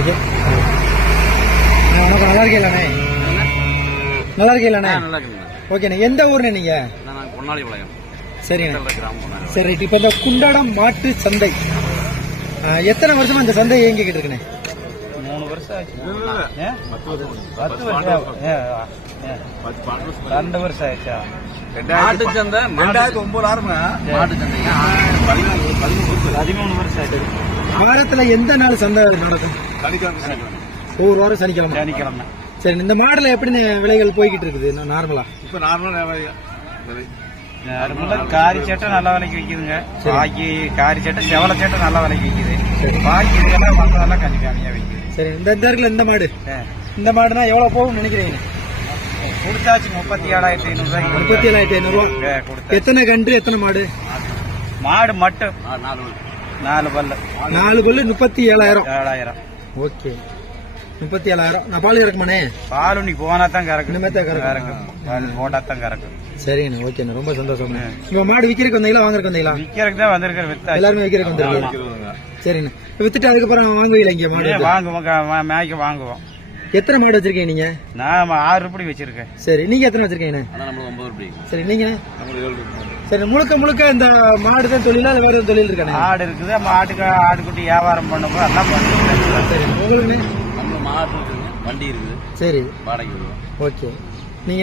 Okay. வணக்கம், நல்லா இருக்கீங்களாண்ணே? நல்லா இருக்கீங்களாண்ணே? ஓகேண்ணே. எந்த ஊர்ண்ணே நீங்க? பொன்னாளிபாளையம். சரிண்ணே. சரி ரைட். இப்போ இந்த குண்டடம் மாட்டு சந்தை எத்தனை வருஷமா இந்த சந்தை இயங்கிக்கிட்டு இருக்குண்ணே? 3 வருஷம் ஆச்சு. 2 வருஷம் ஆயிடுச்சா? மாட்டு சந்தை 2009 ஆரம்பங்க. மாட்டு சந்தை 13 வருஷம் ஆச்சு. வாரத்துல எந்த நாள் சந்தை நடக்கும்? ஒவ்வொரு வாரம் சனிக்கிழமை. சரி, இந்த மாடல எப்படி விலைகள் போய்கிட்டு இருக்குது நார்மலா? இப்ப நார்மலா காரி சட்டை நல்ல விலைக்கு விற்குதுங்க. பாக்கி காரி சட்டை செவல சட்டை நல்ல விலைக்கு விற்குது. பாக்கி இதெல்லாம் மற்றதெல்லாம் கொஞ்சம் கம்மியா விற்குது. சரி, இந்த இருக்குல்ல இந்த மாடு, இந்த மாடுனா எவ்வளவு போகும்னு நினைக்கிறீங்க? கொடுத்தாச்சு 37,500 ரூபாய். 37,500. எத்தனை கன்று, எத்தனை மாடு? மாடு மட்டும் 4 பல்லு. 4 பல்லு 37,000. 7,000. ஓகே, 37,000. நான் பால் இறக்குமானே? பால் நீ போனா தான் கறக்கு. இனிமே தான் கறக்கு. போட்டா தான் கறக்கு. சரிங்கண்ணா, ஓகேண்ணா, ரொம்ப சந்தோஷம். இப்ப மாடு விக்கிறதுக்கு வந்தீங்களா வாங்குறதுக்கு வந்தீங்களா? விக்கிறதுக்கு தான் வந்திருக்கிற. எல்லாருமே விக்கிறதுக்கு வந்திருக்காங்க. சரிண்ணா, வித்துட்டு அதுக்கப்புறம் வாங்குவீங்களா? இங்க மாடு வாங்குவோம், மேய்க்க வாங்குவோம். எத்தனை மாடு வச்சிருக்கீங்க நீங்க? நான் 6 ரூபாய் வச்சிருக்கேன். சரி, நீங்க எத்தனை வச்சிருக்கீங்க? 9 ரூபாய். சரி, நீங்க? சரி, முழுக்க இந்த மாடு தான் தொழிலா வேற எதுவும் தொழில் இருக்கானே? ஆடு இருக்குது. மாட்டுக்கு ஆட்டுக்குட்டி வியாபாரம் பண்ணுவோம், எல்லாம் பண்ணுவோம். சரி, உங்களுக்கு வண்டி இருக்குது. சரி, வாடகை. ஓகே. நீங்க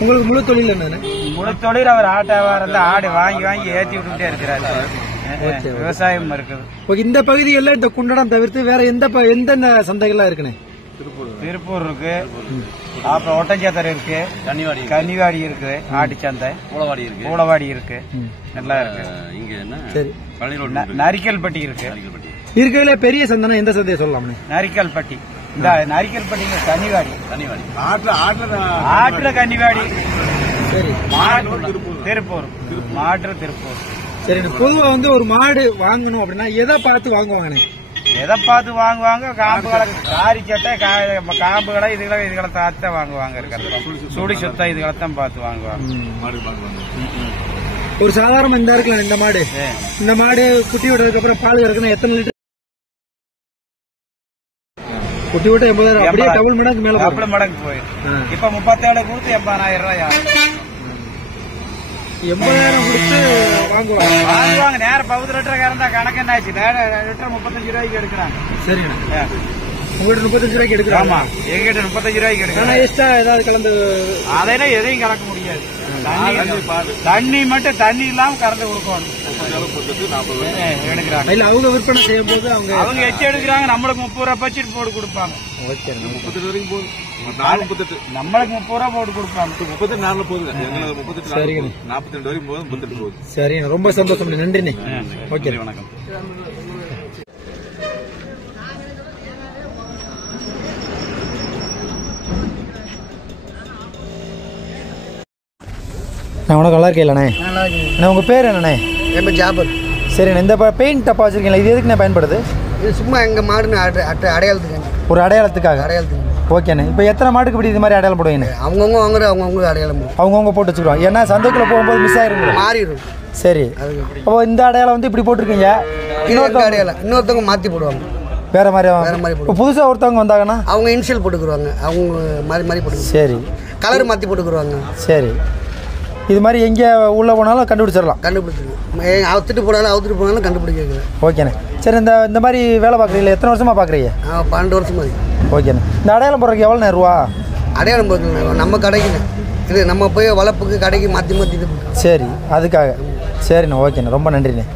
உங்களுக்கு முழு தொழில் என்ன? முழு தொழில் அவர் ஆட்டு வியாபாரம் தான். ஆடு வாங்கி ஏற்றி விட்டுட்டே இருக்கிறாரு. விவசாயம் இருக்குது. ஓகே. இந்த பகுதிகளில் இந்த குண்டடம் தவிர்த்து வேற எந்த சந்தைகள்லாம் இருக்குண்ணே? திருப்பூர் இருக்கு, அப்புறம் ஒட்டஞ்சாத்தரை இருக்கு, கன்னிவாடி இருக்கு, ஆட்டு சந்தை, ஊளவாடி இருக்கு, எல்லாம் இருக்கு. இங்க என்ன? சரி, நரிக்கல்பட்டி இருக்கு. இருக்கிறதுல பெரிய சந்தைனா எந்த சந்தையை சொல்லலாம்னு? நரிக்கல்பட்டி. இந்த நரிக்கல்பட்டிங்க கன்னிவாடி. ஆட்டுல கன்னிவாடி. சரி, திருப்பூர் மாற்று திருப்பூர். சரி, பொதுவா ஒரு மாடு வாங்கணும் அப்படின்னா எதை பார்த்து வாங்குவாங்கண்ணே? எதை பார்த்து வாங்குவாங்க? காம்புகளை, காரி சட்டை, காம்புகளை, இதுகளை பார்த்து வாங்குவாங்க. இருக்கிறது சுடி சுத்தா இதுகளை தான் பார்த்து வாங்குவாங்க. ஒரு சாதாரண இந்த இருக்கலாம். இந்த மாடு குட்டி விட்டதுக்கு அப்புறம் பால் கறக்குன்னா எத்தனை லிட்டர்? குட்டி விட்டு 80,000. அப்படியே டபுள் மடங்கு மேல மடங்கு போயிடும். இப்ப 37 கொடுத்து 80,000 ரூபாய். 80,000 கொடுத்து வாங்குவாங்க. நேரம் 10 லிட்டர் கறந்தா கணக்கு என்ன ஆச்சு? லிட்டர் 35 ரூபாய்க்கு எடுக்கிறாங்க. சரிண்ணா, உங்கள்கிட்ட 35 ரூபாய்க்கு எடுக்கிறாங்க. ஆமா, எங்கிட்ட 35 ரூபாய்க்கு எடுக்கிறாங்க. எக்ஸ்ட்ரா ஏதாவது கலந்து அதெல்லாம் எதையும் கலக்க முடியாது. தண்ணி மட்டும், தண்ணி இல்லாம கறந்து கொடுக்கணும். எடுக்கிறாங்க. இல்ல, அவங்க விற்பனை செய்யும் போது அவங்க எச்சு எடுக்கிறாங்க. நம்மளுக்கு 30 ரூபாய் பட்ஜெட் போட்டு கொடுப்பாங்க. 38 வரைக்கும் போகுது. நம்மளுக்கு 30 ரூபாய் போட்டு கொடுப்பாங்க. 34 போகுது. 42 வரைக்கும் போகுது. 38 போகுது. சரிங்க, ரொம்ப சந்தோஷம். நன்றிண்ணே. ஓகே, வணக்கம். வணக்கம், நல்லா இருக்கீங்களே? நல்லா இருக்கீங்க. அண்ணா, உங்கள் பேர் என்னண்ணே? என் பேர் ஜாபர். சரிண்ணே, இந்த பெயிண்ட் டப்பா வச்சுருக்கீங்களா, இது எதுக்குண்ணே பயன்படுது? இது சும்மா எங்கள் மாடுன்னு அடையாளத்துக்கு. ஒரு அடையாளத்துக்காக? அடையாளத்துக்கு. ஓகேண்ணே. இப்போ எத்தனை மாடுக்கு இப்படி இது மாதிரி அடையாளம் போடுவீங்க? அவங்கவுங்க வாங்குற அவங்கவுங்க அடையாளம் அவங்கவுங்க போட்டு வச்சுக்கிறோம். ஏன்னா சந்தைக்குள்ளே போகும்போது மிஸ் ஆகிருங்க, மாறிடும். சரி, அப்போ இந்த அடையாளம் இப்படி போட்டிருக்கீங்க. இன்னொருத்தவங்க அடையாளம் இன்னொருத்தவங்க மாற்றி போடுவாங்க. வேற மாதிரி இப்போ புதுசாக ஒருத்தவங்க வந்தாங்கன்னா அவங்க இனிஷியல் போட்டுக்குருவாங்க. அவங்க மாதிரி போட்டுக்குவாங்க. சரி, கலர் மாற்றி போட்டுக்குருவாங்க. சரி, இது மாதிரி எங்கே உள்ளே போனாலும் கண்டுபிடிச்சிடலாம். அவுத்துட்டு போனாலும் கண்டுபிடிக்கிறது. ஓகேண்ணே. சரி, இந்த மாதிரி வேலை பார்க்குறீங்களா? எத்தனை வருஷமாக பார்க்குறீங்க? 12 வருஷமா. ஓகேண்ணே. இந்த அடையாளம் போடுறதுக்கு எவ்வளோ ரூபா? அடையாளம் போடுறது நம்ம கடைக்குண்ணே. இது நம்ம போய் வளர்ப்புக்கு கடைக்கு மாற்றி இது. சரி, அதுக்காக. சரிண்ணே, ஓகேண்ணே, ரொம்ப நன்றிண்ணே.